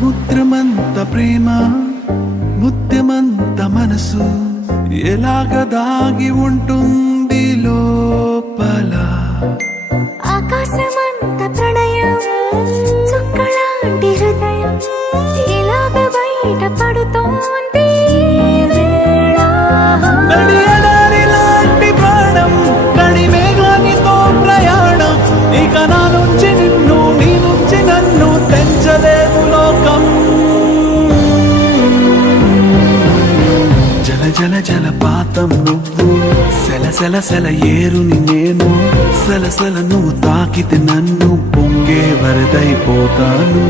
సముద్రమంత ప్రేమ ముత్యమంత మనసు ఎలాగ దాగి ఉంటుంది లోపల ఆకాశమంత ప్రణయం చుక్కలాంటి హృదయం ఇలాగ బయట పడుతోంది లాంటి ప్రాణం నడి మేఘానితో ప్రయాణం ఇక నా నుంచి నిన్ను నీ నుంచి నన్ను తెంచలేదు లోకం జల జల జలపాతం నువ్వు సెల సెల సెల ఏరుని నేను సెల సెల నువ్వు తాకితే నన్ను పొంగే వరదైపోతాను